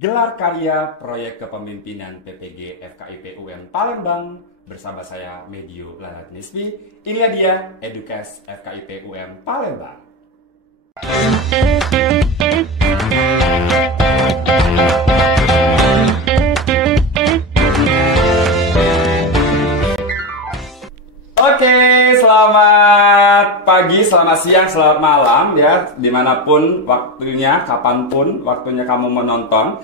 Gelar karya proyek kepemimpinan PPG FKIP UM Palembang bersama saya Medio Larat Nisfi. Inilah dia Edukes FKIP UM Palembang. Oke, selamat pagi, selamat siang, selamat malam ya, dimanapun waktunya, kapanpun waktunya kamu menonton.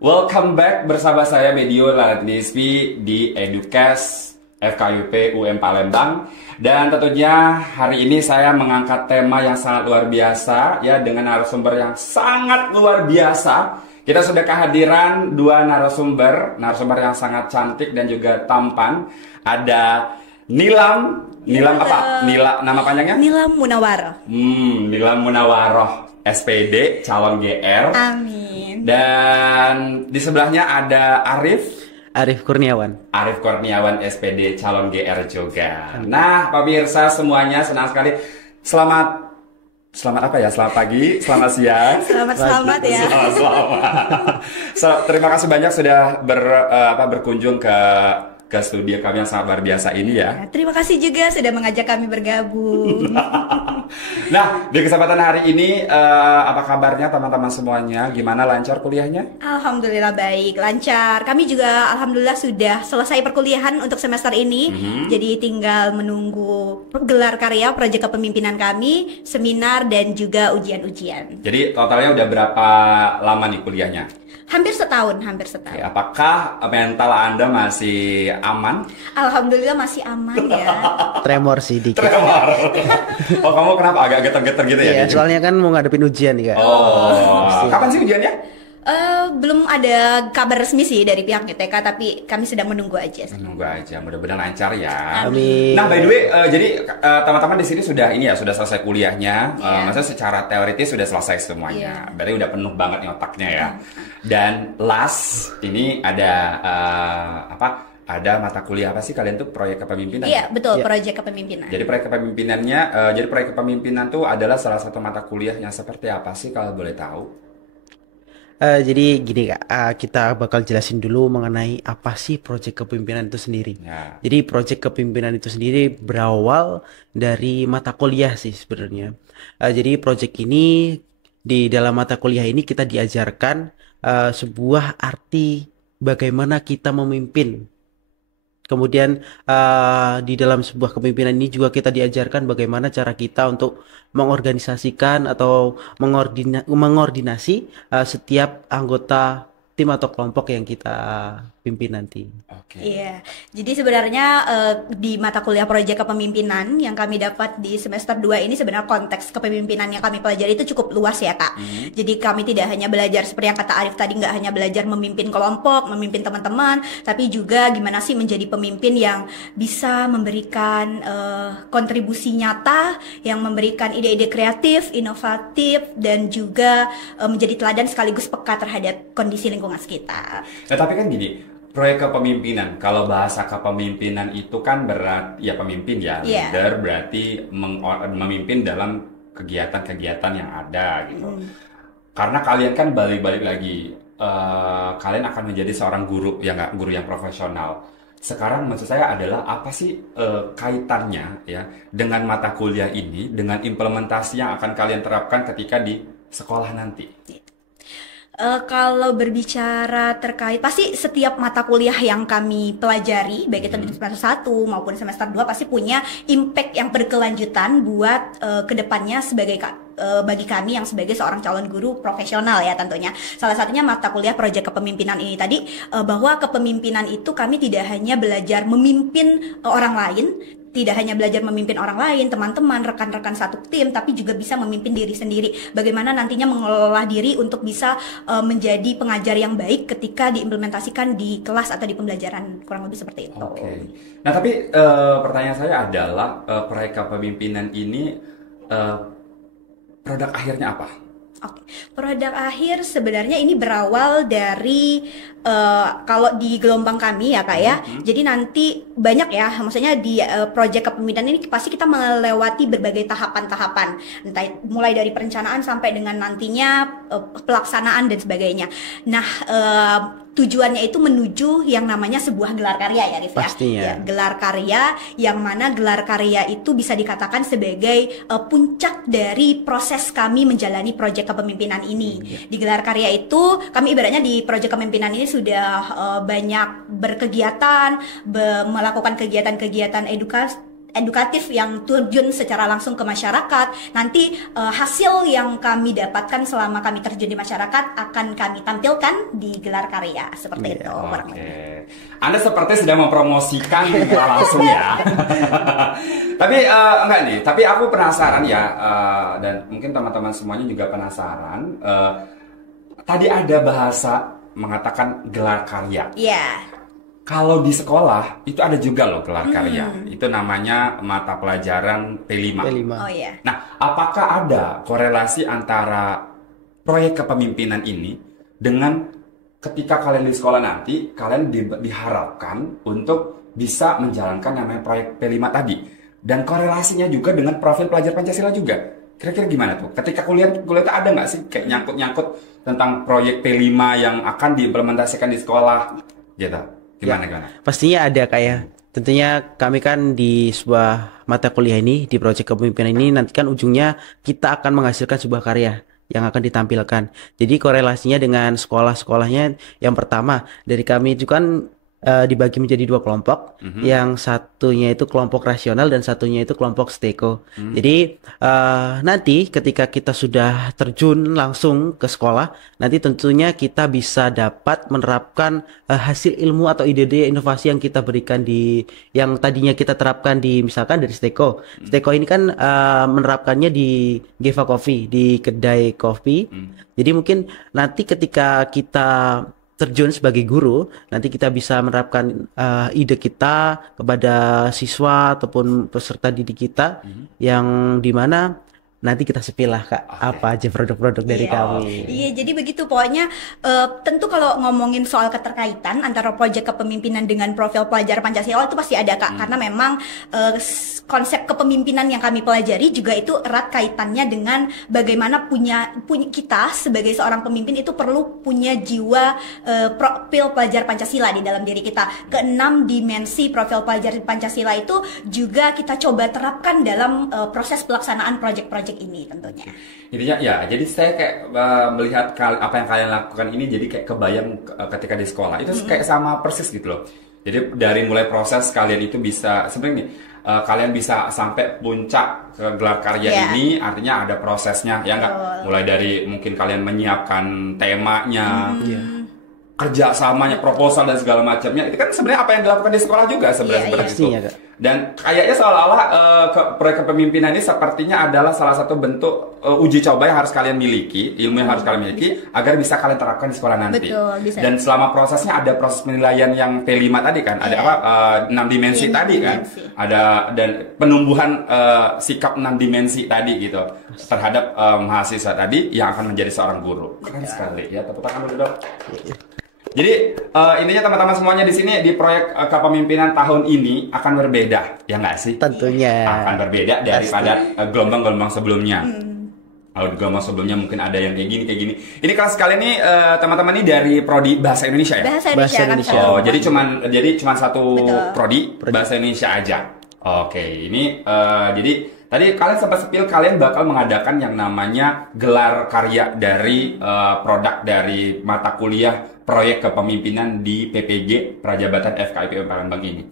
Welcome back bersama saya Medio Larat Nisfi di Edukes FKIP UM Palembang. Dan tentunya hari ini saya mengangkat tema yang sangat luar biasa ya, dengan narasumber yang sangat luar biasa. Kita sudah kehadiran dua narasumber yang sangat cantik dan juga tampan. Ada Nilam apa? Nama panjangnya? Nilam Munawaroh. Nilam Munawaroh, SPD, calon GR. Amin. Dan di sebelahnya ada Arif Kurniawan, SPD, calon GR juga. Nah, pemirsa semuanya, senang sekali. Selamat apa ya? Selamat pagi, selamat siang. Selamat ya. Terima kasih banyak sudah berkunjung ke studio kami yang sangat luar biasa ini ya. Terima kasih juga sudah mengajak kami bergabung. Nah, di kesempatan hari ini apa kabarnya teman-teman semuanya? Gimana, lancar kuliahnya? Alhamdulillah baik, lancar. Kami juga alhamdulillah sudah selesai perkuliahan untuk semester ini. Jadi tinggal menunggu gelar karya proyek kepemimpinan kami, seminar dan juga ujian-ujian. Jadi totalnya udah berapa lama nih kuliahnya? Hampir setahun. Oke, apakah mental Anda masih aman? Alhamdulillah masih aman ya. Tremor sih dikit. Oh, kamu kenapa agak getar-getar gitu ya? Iya, soalnya kan mau ngadepin ujian nih, Kak. Oh, kapan sih ujiannya? Belum ada kabar resmi sih dari pihak GTK, tapi kami sedang menunggu aja. Mudah-mudahan lancar ya. Amin. Nah, by the way, jadi teman-teman di sini sudah selesai kuliahnya. Maksudnya secara teoritis sudah selesai semuanya. Berarti udah penuh banget nih otaknya ya. Dan last ini ada ada mata kuliah apa sih kalian tuh, proyek kepemimpinan? Iya, betul, proyek kepemimpinan. Jadi proyek kepemimpinannya, proyek kepemimpinan tuh adalah salah satu mata kuliah yang seperti apa sih kalau boleh tahu? Jadi gini Kak, kita bakal jelasin dulu mengenai apa sih proyek kepemimpinan itu sendiri. Ya. Jadi proyek kepemimpinan itu sendiri berawal dari mata kuliah sih sebenarnya. Jadi proyek ini, di dalam mata kuliah ini kita diajarkan sebuah arti bagaimana kita memimpin. Kemudian di dalam sebuah kepemimpinan ini juga kita diajarkan bagaimana cara kita untuk mengorganisasikan atau mengordinasi setiap anggota tim atau kelompok yang kita pimpin nanti. Iya, jadi sebenarnya di mata kuliah proyek kepemimpinan yang kami dapat di semester 2 ini, sebenarnya konteks kepemimpinan yang kami pelajari itu cukup luas ya Kak. Jadi kami tidak hanya belajar seperti yang kata Arif tadi, nggak hanya belajar memimpin kelompok, memimpin teman-teman, tapi juga gimana sih menjadi pemimpin yang bisa memberikan kontribusi nyata, yang memberikan ide-ide kreatif, inovatif, dan juga menjadi teladan sekaligus peka terhadap kondisi lingkungan sekitar. Nah, tapi kan gini, proyek kepemimpinan, kalau bahasa kepemimpinan itu kan berat, ya pemimpin ya, leader berarti memimpin dalam kegiatan-kegiatan yang ada gitu. Karena kalian kan balik-balik lagi, kalian akan menjadi seorang guru, ya nggak, guru yang profesional. Sekarang maksud saya adalah apa sih kaitannya ya dengan mata kuliah ini, dengan implementasi yang akan kalian terapkan ketika di sekolah nanti? Kalau berbicara terkait, pasti setiap mata kuliah yang kami pelajari, baik itu di semester 1 maupun semester 2, pasti punya impact yang berkelanjutan buat kedepannya bagi kami yang sebagai seorang calon guru profesional ya tentunya. Salah satunya mata kuliah proyek kepemimpinan ini tadi, bahwa kepemimpinan itu kami tidak hanya belajar memimpin orang lain, tidak hanya belajar memimpin orang lain, teman-teman, rekan-rekan satu tim, tapi juga bisa memimpin diri sendiri. Bagaimana nantinya mengelola diri untuk bisa menjadi pengajar yang baik ketika diimplementasikan di kelas atau di pembelajaran, kurang lebih seperti itu. Oke. Nah, tapi pertanyaan saya adalah proyek kepemimpinan ini produk akhirnya apa? Oke, produk akhir sebenarnya ini berawal dari kalau di gelombang kami ya Kak ya. Jadi nanti banyak ya, maksudnya di proyek kepemimpinan ini pasti kita melewati berbagai tahapan-tahapan. Entah mulai dari perencanaan sampai dengan nantinya pelaksanaan dan sebagainya. Nah, tujuannya itu menuju yang namanya sebuah gelar karya ya, Rif, ya. Pastinya. Ya, gelar karya yang mana gelar karya itu bisa dikatakan sebagai puncak dari proses kami menjalani proyek kepemimpinan ini. Di gelar karya itu kami ibaratnya di proyek kepemimpinan ini sudah banyak berkegiatan, melakukan kegiatan-kegiatan edukatif yang terjun secara langsung ke masyarakat. Nanti hasil yang kami dapatkan selama kami terjun di masyarakat akan kami tampilkan di gelar karya seperti itu. Oke. Anda seperti sedang mempromosikan langsung ya. Tapi enggak nih, tapi aku penasaran ya, dan mungkin teman-teman semuanya juga penasaran. Tadi ada bahasa mengatakan gelar karya. Iya. Kalau di sekolah itu ada juga loh gelar karya. Itu namanya mata pelajaran P5. Oh iya. Nah, apakah ada korelasi antara proyek kepemimpinan ini dengan ketika kalian di sekolah nanti, kalian diharapkan untuk bisa menjalankan namanya proyek P5 tadi? Dan korelasinya juga dengan profil pelajar Pancasila juga. Kira-kira gimana tuh? Ketika kuliah itu ada nggak sih kayak nyangkut-nyangkut tentang proyek P5 yang akan diimplementasikan di sekolah? Gitu. Gimana? Pastinya ada kayak. Tentunya kami kan di sebuah mata kuliah ini, di proyek kepemimpinan ini nanti kan ujungnya kita akan menghasilkan sebuah karya yang akan ditampilkan. Jadi korelasinya dengan sekolah-sekolahnya, yang pertama dari kami itu kan dibagi menjadi dua kelompok. Yang satunya itu kelompok rasional dan satunya itu kelompok steko. Jadi nanti ketika kita sudah terjun langsung ke sekolah, nanti tentunya kita bisa dapat menerapkan hasil ilmu atau ide-ide inovasi yang kita berikan yang tadinya kita terapkan di misalkan dari steko. Steko ini kan menerapkannya di Geva Coffee, di kedai kopi. Jadi mungkin nanti ketika kita terjun sebagai guru, nanti kita bisa menerapkan ide kita kepada siswa ataupun peserta didik kita, yang dimana nanti kita sepilah Kak, apa aja produk-produk dari kami. Iya, jadi begitu pokoknya. Tentu kalau ngomongin soal keterkaitan antara proyek kepemimpinan dengan profil pelajar Pancasila itu pasti ada Kak, karena memang konsep kepemimpinan yang kami pelajari juga itu erat kaitannya dengan bagaimana punya kita sebagai seorang pemimpin itu perlu punya jiwa profil pelajar Pancasila di dalam diri kita. Keenam dimensi profil pelajar Pancasila itu juga kita coba terapkan dalam proses pelaksanaan proyek-proyek ini tentunya. Intinya ya, jadi saya kayak melihat apa yang kalian lakukan ini jadi kayak kebayang ketika di sekolah. Itu kayak sama persis gitu loh. Jadi dari mulai proses kalian itu bisa sebenarnya nih, kalian bisa sampai puncak ke gelar karya ini, artinya ada prosesnya ya nggak? Mulai dari mungkin kalian menyiapkan temanya, kerjasamanya, proposal dan segala macamnya. Itu kan sebenarnya apa yang dilakukan di sekolah juga sebenarnya seperti itu. Dan kayaknya seolah-olah proyek kepemimpinan ini sepertinya adalah salah satu bentuk uji coba yang harus kalian miliki, ilmu yang harus kalian miliki agar bisa kalian terapkan di sekolah nanti. Betul, bisa. Dan selama prosesnya ada proses penilaian yang P5 tadi kan, ada apa 6 dimensi tadi kan, ada dan penumbuhan sikap 6 dimensi tadi gitu terhadap mahasiswa tadi yang akan menjadi seorang guru. Keren sekali ya, tepuk tangan dulu dong. Jadi intinya teman-teman semuanya di sini di proyek kepemimpinan tahun ini akan berbeda, ya nggak sih? Tentunya. Akan berbeda daripada gelombang-gelombang sebelumnya. Kalau di gelombang sebelumnya mungkin ada yang kayak gini. Ini kelas kali ini teman-teman ini dari prodi Bahasa Indonesia ya? Bahasa Indonesia. Oh, jadi cuman satu prodi Bahasa Indonesia aja. Oke, ini jadi tadi kalian sempat sepil kalian bakal mengadakan yang namanya gelar karya dari produk dari mata kuliah proyek kepemimpinan di PPG Prajabatan FKIP Palembang ini.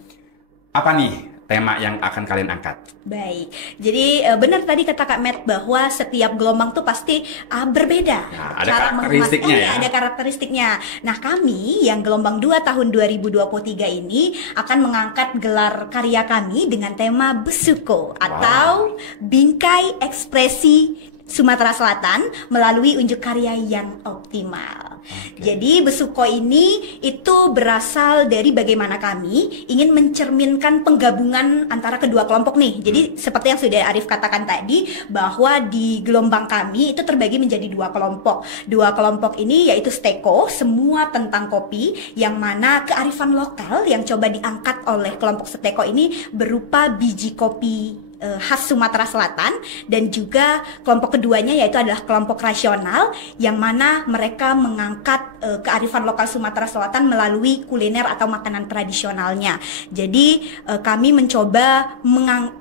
Apa nih tema yang akan kalian angkat? Baik, jadi benar tadi kata Kak Matt bahwa setiap gelombang tuh pasti berbeda. Nah, ada karakteristiknya ya. Ada karakteristiknya. Nah, kami yang gelombang 2 tahun 2023 ini akan mengangkat gelar karya kami dengan tema Besuko atau Bingkai Ekspresi Sumatera Selatan melalui unjuk karya yang optimal. Jadi Besuko ini itu berasal dari bagaimana kami ingin mencerminkan penggabungan antara kedua kelompok nih. Jadi seperti yang sudah Arif katakan tadi bahwa di gelombang kami itu terbagi menjadi dua kelompok. Dua kelompok ini yaitu steko, semua tentang kopi, yang mana kearifan lokal yang coba diangkat oleh kelompok steko ini berupa biji kopi khas Sumatera Selatan, dan juga kelompok keduanya yaitu adalah kelompok rasional yang mana mereka mengangkat kearifan lokal Sumatera Selatan melalui kuliner atau makanan tradisionalnya. Jadi kami mencoba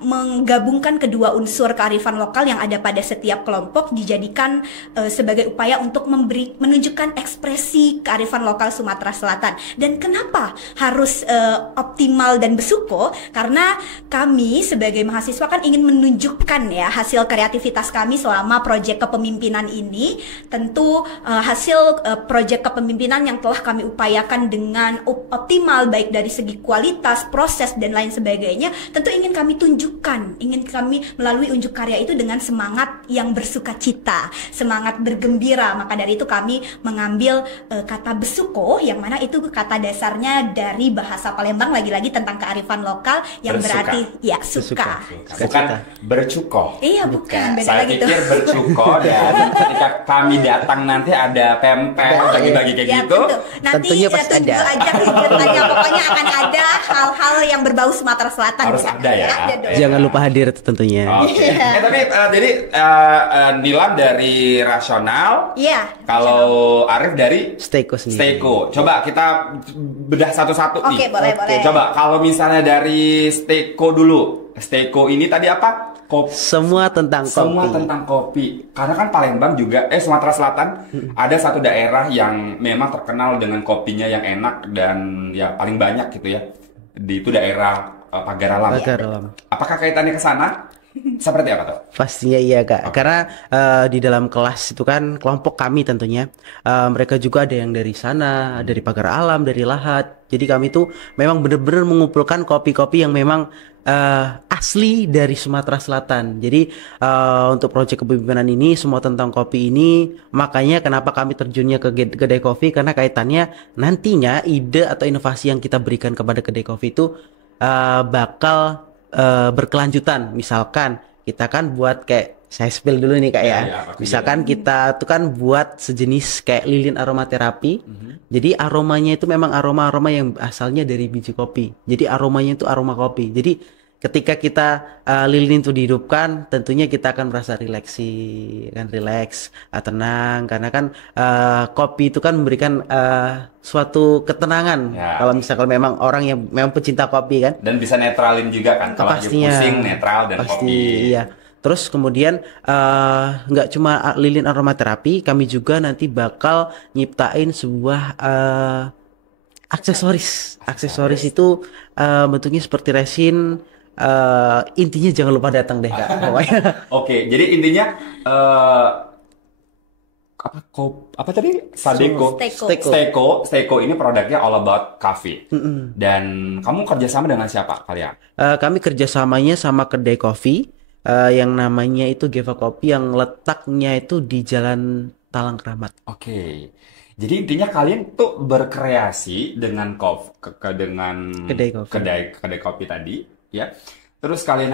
menggabungkan kedua unsur kearifan lokal yang ada pada setiap kelompok dijadikan sebagai upaya untuk menunjukkan ekspresi kearifan lokal Sumatera Selatan. Dan kenapa harus optimal dan besuko? Karena kami sebagai mahasiswa kan ingin menunjukkan ya hasil kreativitas kami selama proyek kepemimpinan ini. Tentu hasil proyek kepemimpinan yang telah kami upayakan dengan optimal baik dari segi kualitas, proses dan lain sebagainya, tentu ingin kami tunjukkan, ingin kami melalui unjuk karya itu dengan semangat yang bersukacita, semangat bergembira. Maka dari itu kami mengambil kata besuko yang mana itu kata dasarnya dari bahasa Palembang, lagi-lagi tentang kearifan lokal yang Bersuka. berarti ya suka. Bukan bercuko. Iya, bukan, beda Saya lagi tuh. pikir bercuko dan ketika kami datang nanti ada pempek bagi-bagi kayak Ya, gitu. tentu. Nanti Tentunya pasti tunggu ada. aja kegiatannya, pokoknya akan ada hal-hal yang berbau Sumatera Selatan. Harus ada ya. Ada dong. Jangan lupa hadir tentunya. Oke. Iya. Tapi jadi Nilam dari rasional, Iya. kalau Arif dari Steiko sendiri. Steiko. Coba kita bedah satu-satu Oke, nih. boleh, boleh. Coba kalau misalnya dari Steiko dulu. Steiko ini tadi apa? Kopi. Semua tentang Semua kopi. tentang kopi. Karena kan Palembang juga, Sumatera Selatan ada satu daerah yang memang terkenal dengan kopinya yang enak dan ya paling banyak gitu ya. Itu daerah Pagar Alam. Pagar Alam. Apakah kaitannya ke sana? Seperti apa tuh? Pastinya iya Kak, Oke. karena di dalam kelas itu kan kelompok kami tentunya mereka juga ada yang dari sana, dari Pagar Alam, dari Lahat. Jadi kami tuh memang benar-benar mengumpulkan kopi-kopi yang memang asli dari Sumatera Selatan. Jadi untuk proyek kepemimpinan ini semua tentang kopi ini, makanya kenapa kami terjunnya ke kedai kopi, karena kaitannya nantinya ide atau inovasi yang kita berikan kepada kedai kopi itu bakal berkelanjutan. Misalkan kita kan buat kayak, saya spill dulu nih Kak ya. Iya, pasti. Misalkan kita tuh kan buat sejenis kayak lilin aromaterapi. Jadi aromanya itu memang aroma-aroma yang asalnya dari biji kopi. Jadi aromanya itu aroma kopi. Jadi ketika kita lilin itu dihidupkan, tentunya kita akan merasa rileks, tenang, karena kan kopi itu kan memberikan suatu ketenangan. Ya. Kalau misalkan memang orang yang memang pecinta kopi kan, Dan bisa netralin juga kan kalau lagi pastinya pusing, netral dan pasti kopi. iya. Terus kemudian nggak cuma lilin aromaterapi, kami juga nanti bakal nyiptain sebuah aksesoris itu bentuknya seperti resin. Intinya jangan lupa datang deh Kak. Pokoknya Oke, jadi intinya apa tadi? Sadeko. Steiko ini produknya all about coffee. Dan kamu kerjasama dengan siapa kalian? kami kerjasamanya sama kedai kopi yang namanya itu Geva Kopi, yang letaknya itu di Jalan Talang Kramat. Oke. Jadi intinya kalian tuh berkreasi dengan dengan Kedai kopi. kedai kopi tadi, ya. Terus kalian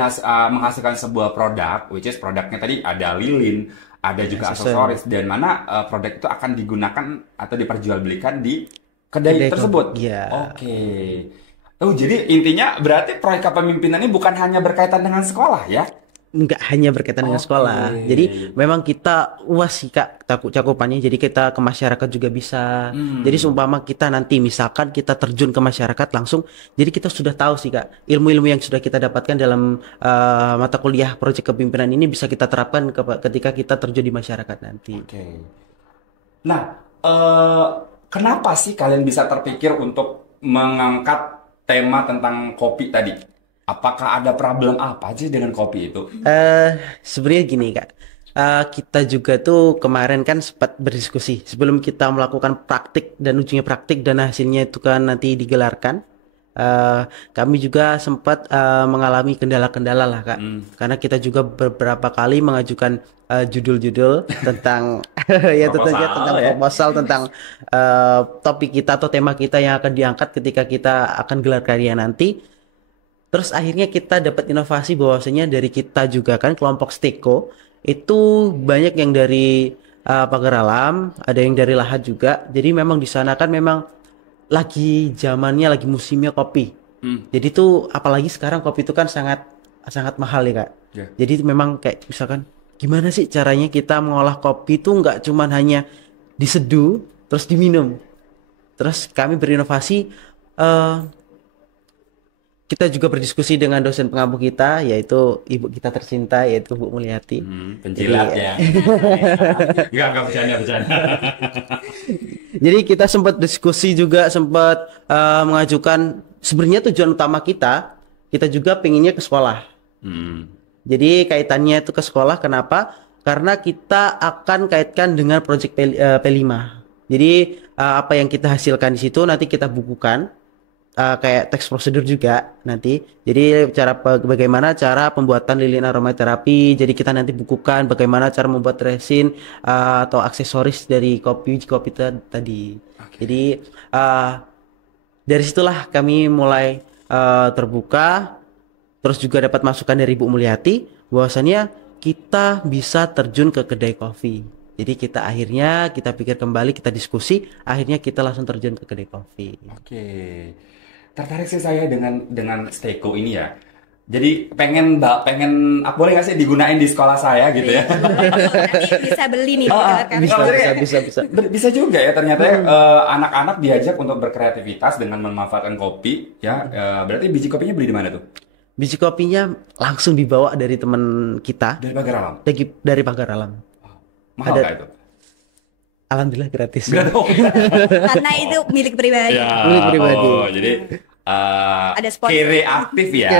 menghasilkan sebuah produk, which is produknya tadi ada lilin, ada juga aksesoris, dan mana produk itu akan digunakan atau diperjualbelikan di kedai Kedai tersebut. kopi, iya. Oke. Oh, jadi intinya berarti proyek kepemimpinan ini bukan hanya berkaitan dengan sekolah ya? Nggak hanya berkaitan dengan Oke. sekolah. Jadi memang kita luas sih Kak cakupannya. Jadi kita ke masyarakat juga bisa. Jadi seumpama kita nanti misalkan kita terjun ke masyarakat langsung, jadi kita sudah tahu sih Kak, ilmu-ilmu yang sudah kita dapatkan dalam mata kuliah proyek kepemimpinan ini bisa kita terapkan ketika kita terjun di masyarakat nanti. Oke. Nah, kenapa sih kalian bisa terpikir untuk mengangkat tema tentang kopi tadi? Apakah ada problem apa sih dengan kopi itu? Sebenarnya gini Kak, kita juga tuh kemarin kan sempat berdiskusi sebelum kita melakukan praktik dan ujungnya praktik dan hasilnya itu kan nanti digelarkan. Kami juga sempat mengalami kendala-kendala lah Kak, karena kita juga beberapa kali mengajukan judul-judul tentang ya tentunya tentang proposal, tentang topik kita atau tema kita yang akan diangkat ketika kita akan gelar karya nanti. Terus akhirnya kita dapat inovasi bahwasanya dari kita juga kan kelompok Steiko itu banyak yang dari Pagar Alam, ada yang dari Lahat juga. Jadi memang di sana kan memang lagi zamannya, lagi musimnya kopi. Jadi tuh apalagi sekarang kopi itu kan sangat sangat mahal ya Kak. Ya. Jadi memang kayak misalkan gimana sih caranya kita mengolah kopi itu nggak cuman hanya diseduh terus diminum. Terus kami berinovasi, eh, kita juga berdiskusi dengan dosen pengampu kita, yaitu ibu kita tercinta, yaitu Bu Mulyati. Penjilat Jadi, ya. Enggak bercanda. Jadi kita sempat diskusi juga, sempat mengajukan sebenarnya tujuan utama kita juga pengennya ke sekolah. Jadi kaitannya itu ke sekolah, kenapa? Karena kita akan kaitkan dengan proyek P5. Jadi apa yang kita hasilkan di situ nanti kita bukukan. Kayak teks prosedur juga nanti. Jadi bagaimana cara pembuatan lilin aromaterapi. Jadi kita nanti bukukan bagaimana cara membuat resin atau aksesoris dari kopi tadi. Jadi dari situlah kami mulai terbuka. Terus juga dapat masukan dari Bu Mulyati bahwasannya kita bisa terjun ke kedai kopi. Jadi kita pikir kembali, kita diskusi, akhirnya kita langsung terjun ke kedai kopi. Oke. Tertarik sih saya dengan Steko ini ya. Jadi pengen boleh nggak sih digunain di sekolah saya gitu ya? Nanti bisa beli nih. Bisa. Bisa juga ya ternyata anak-anak diajak untuk berkreativitas dengan memanfaatkan kopi ya. Berarti biji kopinya beli di mana tuh? Biji kopinya langsung dibawa dari teman kita. Dari Pagar Alam. Dari Pagar Alam. Mahal nggak itu? Alhamdulillah gratis. Karena itu milik pribadi. Ya, Milik pribadi. Jadi ada sponsor. kreatif ya.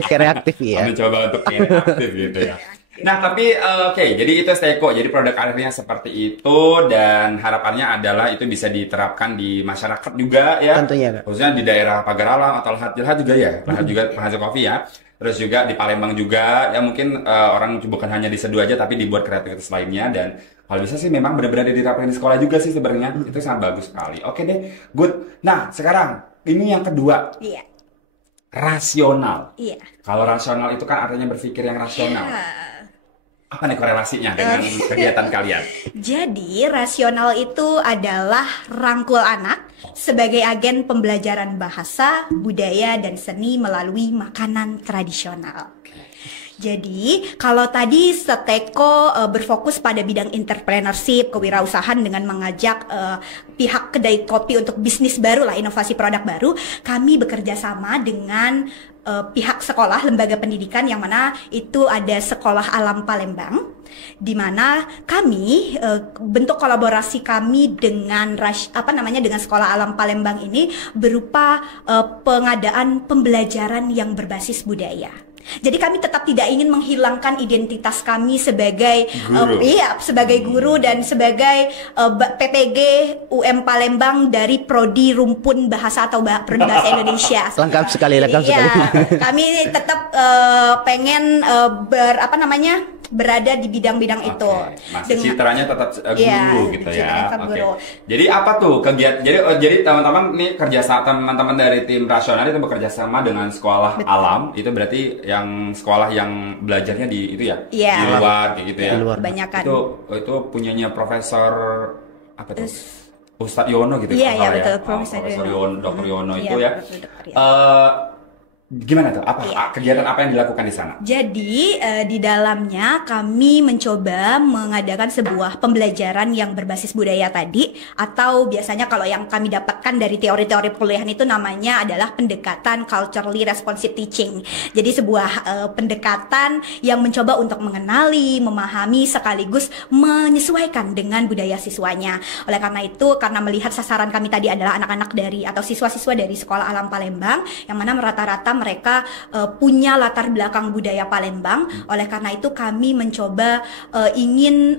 Kreatif ya. Kami coba untuk kreatif gitu ya. Nah, tapi oke, jadi itu Steko. Jadi produk akhirnya seperti itu dan harapannya adalah itu bisa diterapkan di masyarakat juga ya. Tentunya. Khususnya di daerah Pagar Alam atau Lahat juga ya. Lahat juga penghasil kopi ya. Terus juga di Palembang juga ya mungkin orang bukan hanya diseduh aja tapi dibuat kreativitas lainnya dan kalau bisa sih memang benar-benar diterapkan di sekolah juga sih sebenarnya. Itu sangat bagus sekali. Oke deh, good. Nah, sekarang ini yang kedua. Iya. Rasional. Iya. Kalau rasional itu kan artinya berpikir yang rasional. Ya. Apa nih korelasinya dengan kegiatan kalian? Jadi, rasional itu adalah rangkul anak sebagai agen pembelajaran bahasa, budaya, dan seni melalui makanan tradisional. Jadi, kalau tadi Steko berfokus pada bidang entrepreneurship, kewirausahaan dengan mengajak pihak kedai kopi untuk bisnis baru lah, inovasi produk baru, kami bekerja sama dengan pihak sekolah, lembaga pendidikan yang mana itu ada Sekolah Alam Palembang, di mana kami bentuk kolaborasi kami dengan dengan Sekolah Alam Palembang ini berupa pengadaan pembelajaran yang berbasis budaya. Jadi kami tetap tidak ingin menghilangkan identitas kami sebagai guru dan sebagai PPG UM Palembang dari Prodi Rumpun Bahasa atau Prodi Bahasa Indonesia. Lengkap sekali. Kami tetap pengen berada di bidang-bidang itu. Masih citranya tetap guru gitu ya. Guru. Jadi apa tuh kegiatan? Jadi teman-teman nih teman-teman dari tim rasional itu bekerja sama dengan sekolah alam. Itu berarti yang sekolah yang belajarnya di itu ya, di luar kayak gitu ya. Kebanyakan. Itu punyanya Profesor apa tuh? Ustadz Yono gitu. Iya betul, Profesor Yono, Dr. Yono itu ya. Gimana tuh? Kegiatan apa yang dilakukan di sana? Jadi di dalamnya kami mencoba mengadakan sebuah pembelajaran yang berbasis budaya tadi, atau biasanya kalau yang kami dapatkan dari teori-teori perkuliahan itu namanya adalah pendekatan culturally responsive teaching. Jadi sebuah pendekatan yang mencoba untuk mengenali, memahami sekaligus menyesuaikan dengan budaya siswanya. Oleh karena itu, karena melihat sasaran kami tadi adalah anak-anak dari atau siswa-siswa dari Sekolah Alam Palembang yang mana rata-rata mereka punya latar belakang budaya Palembang. Oleh karena itu kami mencoba ingin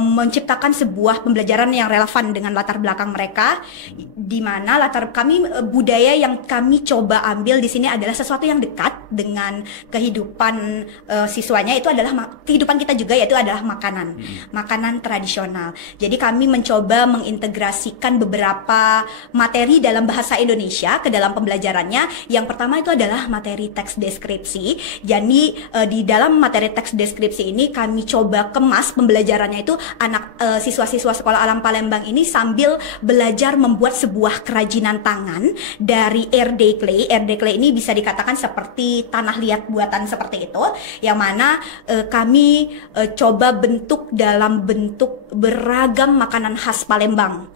menciptakan sebuah pembelajaran yang relevan dengan latar belakang mereka, di mana latar kami budaya yang kami coba ambil di sini adalah sesuatu yang dekat dengan kehidupan siswanya, itu adalah kehidupan kita juga, yaitu adalah makanan tradisional. Jadi kami mencoba mengintegrasikan beberapa materi dalam bahasa Indonesia ke dalam pembelajarannya Yang pertama itu adalah materi teks deskripsi. Jadi di dalam materi teks deskripsi ini kami coba kemas pembelajarannya itu siswa-siswa Sekolah Alam Palembang ini sambil belajar membuat sebuah kerajinan tangan dari RD clay. RD clay ini bisa dikatakan seperti tanah liat buatan seperti itu, yang mana kami coba bentuk dalam bentuk beragam makanan khas Palembang.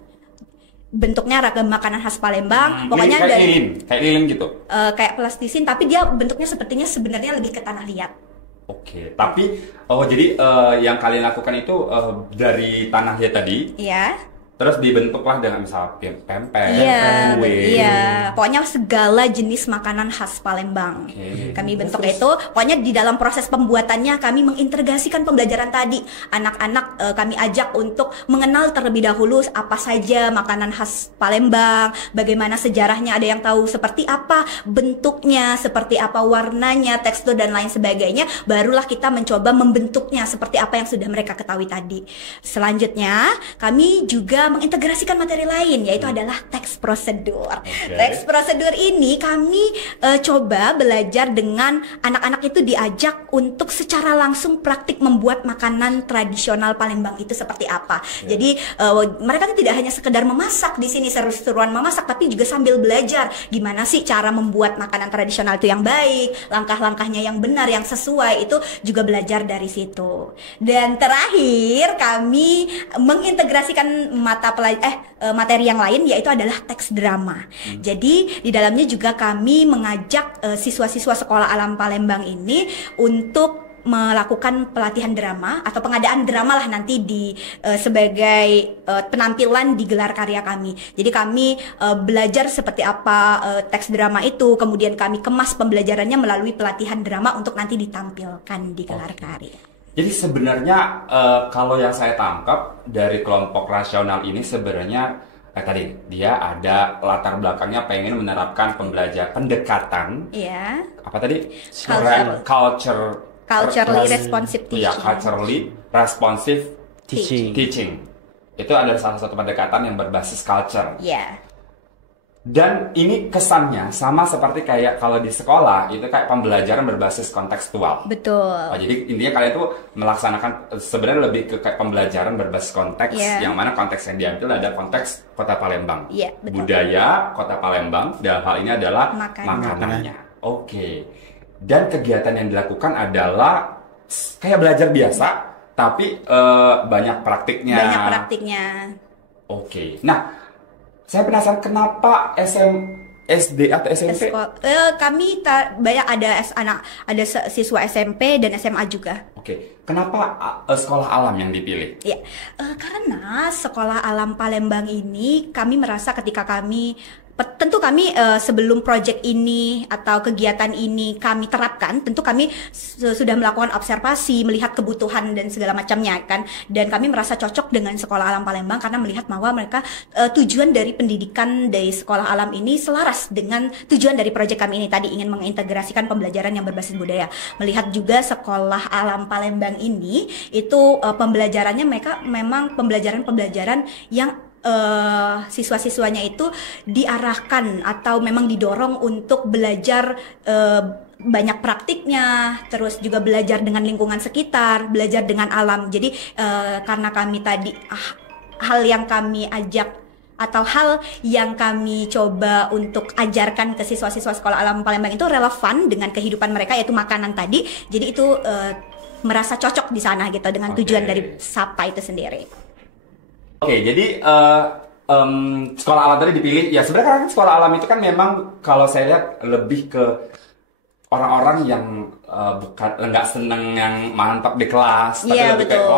Bentuknya ragam makanan khas Palembang, pokoknya kayak lilin gitu. Kayak plastisin, tapi dia bentuknya sebenarnya lebih ke tanah liat. Oke, tapi jadi yang kalian lakukan itu dari tanah liat tadi. Iya. Terus dibentuklah dengan misal pempek, Iya, kue. iya. Pokoknya segala jenis makanan khas Palembang. Kami bentuk itu. Pokoknya di dalam proses pembuatannya kami mengintegrasikan pembelajaran tadi. Anak-anak kami ajak untuk mengenal terlebih dahulu apa saja makanan khas Palembang, bagaimana sejarahnya, ada yang tahu seperti apa bentuknya, seperti apa warnanya, tekstur dan lain sebagainya. Barulah kita mencoba membentuknya seperti apa yang sudah mereka ketahui tadi. Selanjutnya, kami juga mengintegrasikan materi lain, yaitu adalah teks prosedur. Teks prosedur ini kami coba belajar dengan anak-anak itu diajak untuk secara langsung praktik membuat makanan tradisional Palembang itu seperti apa. Jadi mereka tidak hanya sekedar memasak di sini seru-seruan memasak, tapi juga sambil belajar gimana sih cara membuat makanan tradisional itu yang baik, langkah-langkahnya yang benar, yang sesuai, itu juga belajar dari situ. Dan terakhir kami mengintegrasikan materi yang lain, yaitu adalah teks drama. Jadi di dalamnya juga kami mengajak siswa-siswa Sekolah Alam Palembang ini untuk melakukan pelatihan drama atau pengadaan drama lah nanti sebagai penampilan di gelar karya kami. Jadi kami belajar seperti apa teks drama itu, kemudian kami kemas pembelajarannya melalui pelatihan drama untuk nanti ditampilkan di gelar karya. Jadi sebenarnya kalau yang saya tangkap dari kelompok rasional ini sebenarnya tadi dia ada latar belakangnya pengen menerapkan pendekatan. Iya. Apa tadi? Culturally responsive teaching. Ya, culturally responsive teaching. Itu adalah salah satu pendekatan yang berbasis culture. Iya. Dan ini kesannya sama seperti kayak kalau di sekolah itu kayak pembelajaran berbasis kontekstual. Betul. Jadi intinya kalian tuh melaksanakan sebenarnya lebih ke kayak pembelajaran berbasis konteks, yang mana konteks yang diambil ada konteks Kota Palembang. Betul. Budaya Kota Palembang dalam hal ini adalah makanannya. Oke. Dan kegiatan yang dilakukan adalah kayak belajar biasa, tapi banyak praktiknya. Oke. Nah, saya penasaran kenapa SD atau SMP? Kami banyak ada siswa SMP dan SMA juga. Oke, kenapa sekolah alam yang dipilih? Ya, karena sekolah alam Palembang ini kami merasa ketika tentu kami sebelum proyek ini atau kegiatan ini kami terapkan, tentu kami sudah melakukan observasi, melihat kebutuhan dan segala macamnya kan, dan kami merasa cocok dengan Sekolah Alam Palembang karena melihat bahwa mereka tujuan dari pendidikan dari Sekolah Alam ini selaras dengan tujuan dari proyek kami ini tadi, ingin mengintegrasikan pembelajaran yang berbasis budaya. Melihat juga Sekolah Alam Palembang ini itu pembelajarannya mereka memang pembelajaran yang siswa-siswanya itu diarahkan atau memang didorong untuk belajar banyak praktiknya, terus juga belajar dengan lingkungan sekitar, belajar dengan alam. Jadi karena kami tadi hal yang kami ajak atau hal yang kami coba untuk ajarkan ke siswa-siswa Sekolah Alam Palembang itu relevan dengan kehidupan mereka, yaitu makanan tadi. Jadi itu merasa cocok di sana gitu dengan tujuan dari SAPA itu sendiri. Oke, jadi sekolah alam tadi dipilih. Ya sebenarnya kan sekolah alam itu kan memang kalau saya lihat lebih ke orang-orang yang bukan nggak seneng yang mantap di kelas, tapi lebih kayak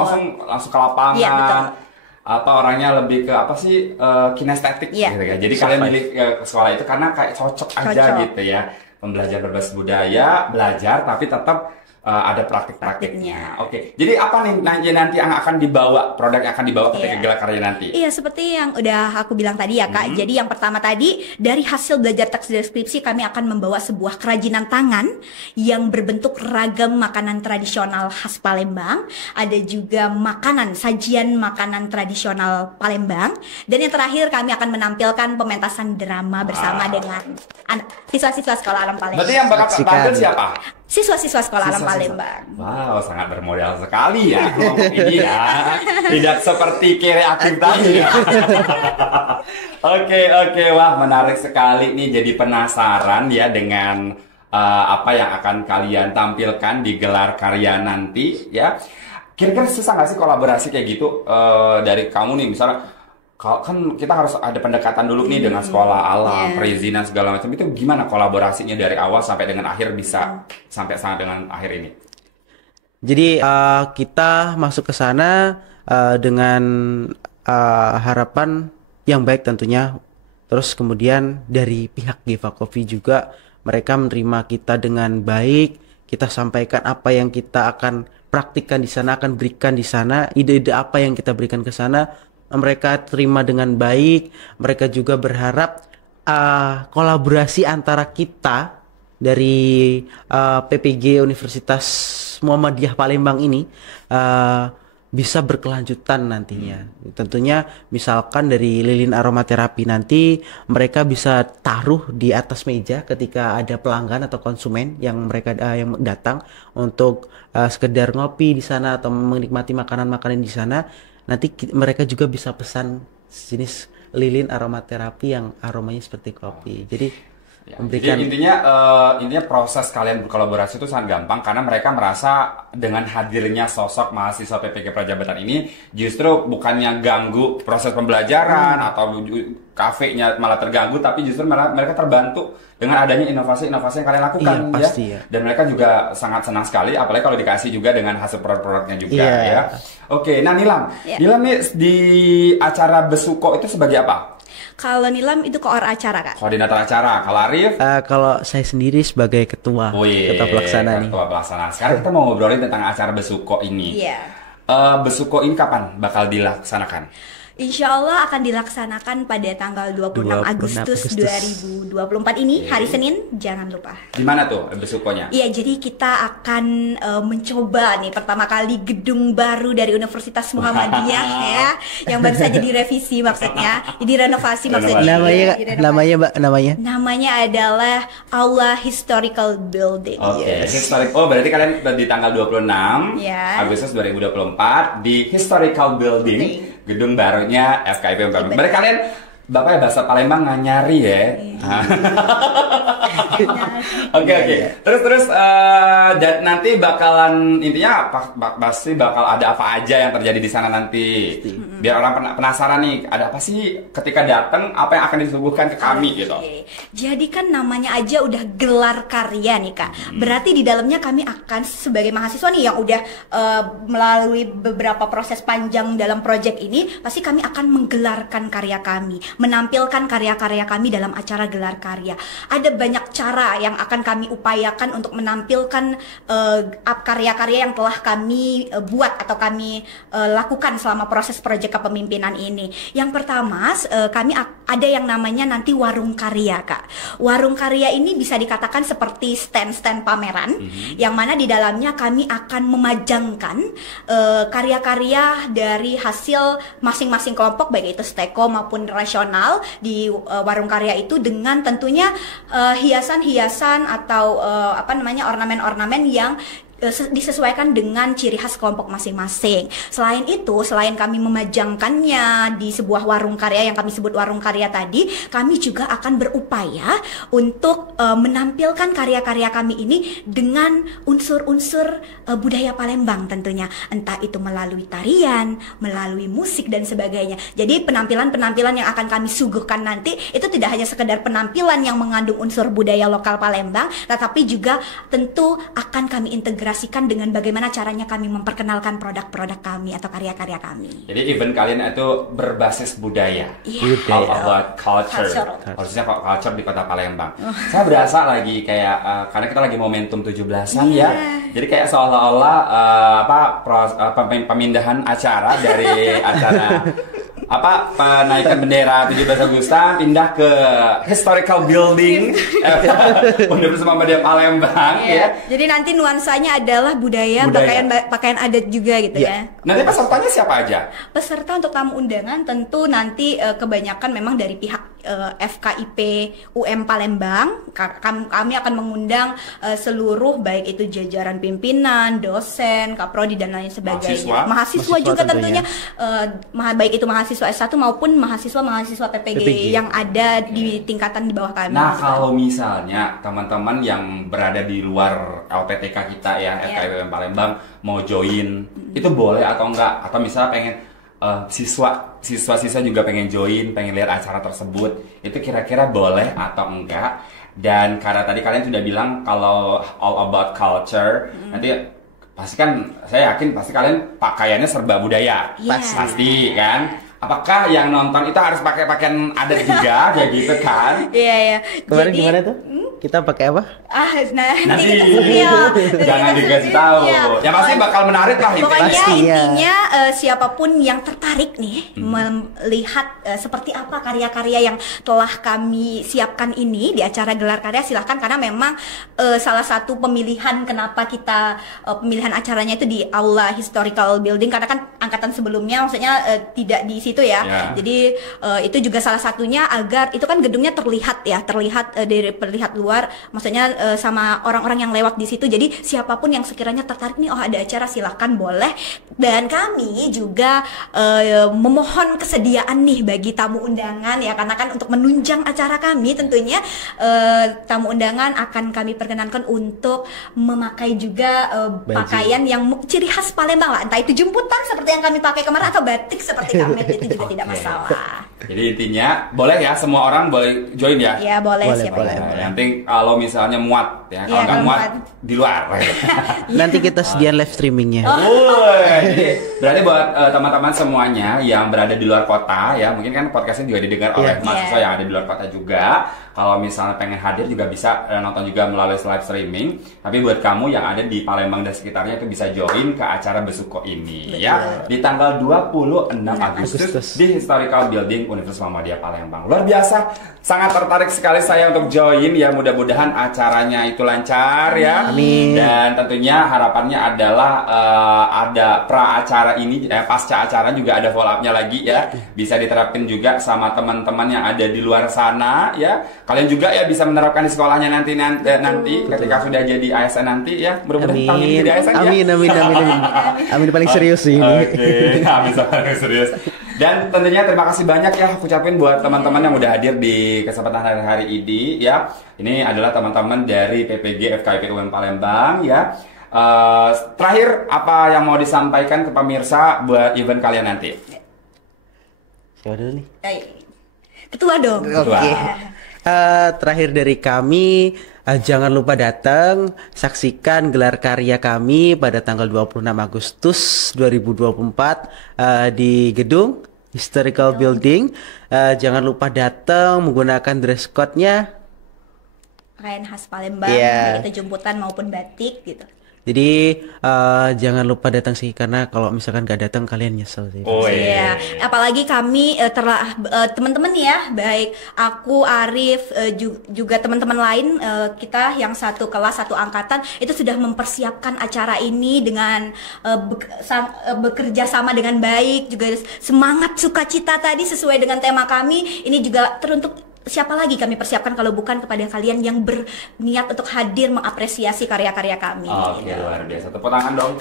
langsung ke lapangan, atau orangnya lebih ke apa sih kinestetik gitu ya. Jadi kalian milih ke sekolah itu karena kayak cocok aja gitu ya. Pembelajaran berbasis budaya, belajar tapi tetap ada praktik-praktiknya. Oke. Jadi apa nih nanti yang akan dibawa, produk yang akan dibawa ketika gelar karya nanti? Iya, seperti yang udah aku bilang tadi ya Kak. Jadi yang pertama tadi, dari hasil belajar teks deskripsi kami akan membawa sebuah kerajinan tangan yang berbentuk ragam makanan tradisional khas Palembang. Ada juga sajian makanan tradisional Palembang. Dan yang terakhir kami akan menampilkan pementasan drama bersama dengan siswa-siswa Sekolah Alam Palembang. Berarti yang bakal tampil siapa? Siswa-siswa Sekolah Alam Palembang. Wow, sangat bermodal sekali ya kelompok ini ya. Tidak seperti kreatif tadi ya. Oke, wah menarik sekali nih. Jadi penasaran ya dengan apa yang akan kalian tampilkan di gelar karya nanti ya. Kira-kira susah nggak sih kolaborasi kayak gitu dari kamu nih misalnya? Kan kita harus ada pendekatan dulu nih dengan sekolah alam, perizinan segala macam. Itu gimana kolaborasinya dari awal sampai dengan akhir bisa sampai dengan akhir ini? Jadi kita masuk ke sana dengan harapan yang baik tentunya. Terus kemudian dari pihak Geva Coffee juga mereka menerima kita dengan baik. Kita sampaikan apa yang kita akan praktikkan di sana, akan berikan di sana, ide-ide apa yang kita berikan ke sana. Mereka terima dengan baik. Mereka juga berharap kolaborasi antara kita dari PPG Universitas Muhammadiyah Palembang ini bisa berkelanjutan nantinya. Tentunya misalkan dari lilin aromaterapi nanti mereka bisa taruh di atas meja ketika ada pelanggan atau konsumen yang mereka yang datang untuk sekedar ngopi di sana atau menikmati makanan-makanan di sana. Nanti mereka juga bisa pesan jenis lilin aromaterapi yang aromanya seperti kopi. Jadi memberikan. Jadi intinya proses kalian berkolaborasi itu sangat gampang karena mereka merasa dengan hadirnya sosok mahasiswa PPG Prajabatan ini justru bukannya ganggu proses pembelajaran atau kafenya malah terganggu, tapi justru mereka terbantu dengan adanya inovasi-inovasi yang kalian lakukan. Iya, pasti, ya. Dan mereka juga sangat senang sekali, apalagi kalau dikasih juga dengan hasil produk-produknya juga ya. Oke, nah Nilam nih di acara Besuko itu sebagai apa? Kalau Nilam itu koordinator acara Kak. Koordinator acara. Kalau Arif? Kalau saya sendiri sebagai ketua pelaksana nih. Ketua pelaksana. Sekarang kita mau ngobrolin tentang acara Besuko ini. Iya. Besuko ini kapan bakal dilaksanakan? Insya Allah akan dilaksanakan pada tanggal 26 Agustus 2024 ini, hari Senin, jangan lupa. Di mana tuh Besukonya? Iya, jadi kita akan mencoba nih pertama kali gedung baru dari Universitas Muhammadiyah ya, yang baru saja direvisi maksudnya, direnovasi maksudnya. Namanya Mbak, Namanya adalah Aula Historical Building. Oke, historic. Oh, berarti kalian di tanggal 26 Agustus 2024 di Historical Building. Gedung barunya FKIP. Mereka kalian Bapak ya bahasa Palembang nganyari ya. Oke. Terus dan nanti bakalan intinya pasti bakal ada apa aja yang terjadi di sana nanti. Biar orang penasaran nih, ada apa sih ketika datang, apa yang akan disuguhkan ke kami gitu. Jadi kan namanya aja udah gelar karya nih Kak. Berarti di dalamnya kami akan sebagai mahasiswa nih yang udah melalui beberapa proses panjang dalam proyek ini, pasti kami akan menggelarkan karya kami, menampilkan karya-karya kami dalam acara gelar karya. Ada banyak cara yang akan kami upayakan untuk menampilkan karya-karya yang telah kami buat atau kami lakukan selama proses proyek kepemimpinan ini. Yang pertama, kami ada yang namanya nanti warung karya Kak. Warung karya ini bisa dikatakan seperti stand-stand pameran, yang mana di dalamnya kami akan memajangkan karya-karya dari hasil masing-masing kelompok, baik itu steko maupun rasional di warung karya itu, dengan tentunya hiasan-hiasan atau ornamen-ornamen yang disesuaikan dengan ciri khas kelompok masing-masing. Selain itu, selain kami memajangkannya di sebuah warung karya yang kami sebut warung karya tadi, kami juga akan berupaya untuk menampilkan karya-karya kami ini dengan unsur-unsur budaya Palembang tentunya, entah itu melalui tarian, melalui musik dan sebagainya. Jadi penampilan-penampilan yang akan kami suguhkan nanti itu tidak hanya sekedar penampilan yang mengandung unsur budaya lokal Palembang, tetapi juga tentu akan kami integrasikan terintegrasikan dengan bagaimana caranya kami memperkenalkan produk-produk kami atau karya-karya kami. Jadi event kalian itu berbasis budaya, Iya. all about culture. Harusnya kok culture di Kota Palembang. Saya berasa lagi kayak karena kita lagi momentum 17-an ya. Jadi kayak seolah-olah pemindahan acara dari acara penaikan bendera 17 Agustus pindah ke historical building Universitas Muhammadiyah Palembang ya. Jadi nanti nuansanya adalah budaya. Pakaian adat juga gitu ya. Nanti pesertanya siapa aja? Peserta untuk tamu undangan tentu nanti kebanyakan memang dari pihak FKIP UM Palembang. Kami akan mengundang seluruh baik itu jajaran pimpinan, dosen, kaprodi dan lain sebagainya. Mahasiswa juga tentunya baik itu mahasiswa S1 maupun mahasiswa PPG yang ada di tingkatan di bawah kami. Nah, kalau misalnya teman-teman yang berada di luar LPTK kita ya, FKIP UM Palembang mau join, itu boleh atau enggak? Atau misalnya pengen siswa-siswa juga pengen join, pengen lihat acara tersebut, itu kira-kira boleh atau enggak? Dan karena tadi kalian sudah bilang kalau all about culture, nanti pasti kan saya yakin pasti kalian pakaiannya serba budaya, pasti kan? Apakah yang nonton itu harus pakai pakaian adat juga kayak gitu kan? Iya. Kemarin gimana tuh? Kita pakai apa? Nanti jangan dikasih tahu. Ya pasti bakal menarik lah itu. Pokoknya Pasti, intinya siapapun yang tertarik nih melihat seperti apa karya-karya yang telah kami siapkan ini di acara gelar karya, silahkan, karena memang salah satu pemilihan kenapa kita pemilihan acaranya itu di Aula Historical Building, karena kan angkatan sebelumnya maksudnya tidak di situ ya. Jadi itu juga salah satunya agar itu kan gedungnya terlihat dari terlihat luar, maksudnya sama orang-orang yang lewat di situ. Jadi siapapun yang sekiranya tertarik nih, ada acara, silahkan boleh. Dan kami juga memohon kesediaan nih bagi tamu undangan ya, karena kan untuk menunjang acara kami tentunya tamu undangan akan kami perkenankan untuk memakai juga pakaian yang ciri khas Palembang lah, entah itu jemputan seperti yang kami pakai kemarin atau batik seperti kami, itu juga tidak masalah. Jadi intinya boleh ya, semua orang boleh join ya? Ya boleh. Yang penting kalau misalnya muat ya, kalau nggak muat di luar. Nanti kita sediain live streamingnya. Jadi berarti buat teman-teman semuanya yang berada di luar kota ya, mungkin kan podcastnya juga didengar oleh mahasiswa yang ada di luar kota juga. Kalau misalnya pengen hadir juga bisa nonton juga melalui live streaming. Tapi buat kamu yang ada di Palembang dan sekitarnya itu bisa join ke acara Besuko ini ya, di tanggal 26 Agustus di Historical Building Universitas Muhammadiyah Palembang. Luar biasa, sangat tertarik sekali saya untuk join ya. Mudah-mudahan acaranya itu lancar ya. Amin. Dan tentunya harapannya adalah ada pra acara ini, pasca acara juga ada follow up-nya lagi ya. Bisa diterapkan juga sama teman-teman yang ada di luar sana ya. Kalian juga ya bisa menerapkan di sekolahnya nanti ketika sudah jadi ASN nanti ya. Mudah-mudahan tahun ini jadi ASN amin, ya. Amin paling serius sih ini. Oke, amin paling serius. Dan tentunya terima kasih banyak ya aku ucapin buat teman-teman yang udah hadir di kesempatan hari ini ya. Ini adalah teman-teman dari PPG FKIP UM Palembang ya. Terakhir apa yang mau disampaikan ke pemirsa buat event kalian nanti? Siapa dulu nih? Ketua dong. Oke. Terakhir dari kami, jangan lupa datang saksikan gelar karya kami pada tanggal 26 Agustus 2024 di gedung Historical Building. Jangan lupa datang menggunakan dress code-nya Pakaian khas Palembang, baik itu jemputan maupun batik gitu. Jadi jangan lupa datang sih, karena kalau misalkan gak datang kalian nyesel sih. Apalagi kami teman-teman ya, baik aku, Arif, juga teman-teman lain kita yang satu kelas, satu angkatan itu sudah mempersiapkan acara ini dengan bekerja sama dengan baik, juga semangat sukacita tadi sesuai dengan tema kami. Ini juga teruntuk siapa lagi kami persiapkan kalau bukan kepada kalian yang berniat untuk hadir mengapresiasi karya-karya kami. Oke, luar biasa. Tepuk tangan dong.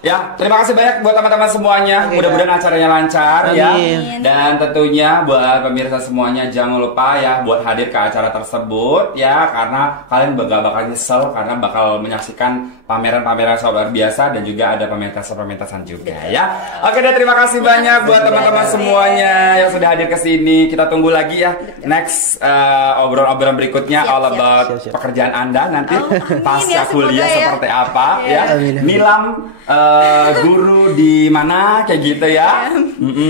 Ya, terima kasih banyak buat teman-teman semuanya. Mudah-mudahan acaranya lancar ya. Dan tentunya buat pemirsa semuanya jangan lupa ya buat hadir ke acara tersebut ya, karena kalian gak bakal nyesel karena bakal menyaksikan pameran-pameran luar biasa dan juga ada pementasan-pementasan juga ya. Oke deh, terima kasih banyak buat teman-teman semuanya yang sudah hadir ke sini. Kita tunggu lagi ya next obrolan-obrolan berikutnya all about pekerjaan Anda nanti pasca kuliah seperti apa ya. Nilam guru di mana kayak gitu ya.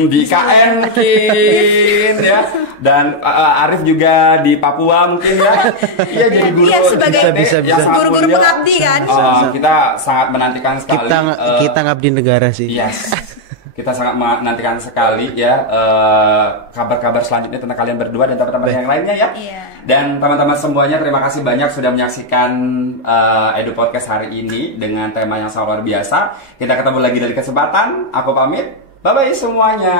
Di IKN mungkin ya. Dan Arif juga di Papua mungkin ya. Iya jadi guru. Iya, sebagai bisa. guru-guru pengabdi kan. Kita sangat menantikan sekali. Kita ngabdi negara sih. Yes. Kita sangat menantikan sekali ya kabar-kabar selanjutnya tentang kalian berdua dan teman-teman yang lainnya ya. Dan teman-teman semuanya terima kasih banyak sudah menyaksikan Edu Podcast hari ini dengan tema yang sangat luar biasa. Kita ketemu lagi dari kesempatan. Aku pamit. Bye bye semuanya.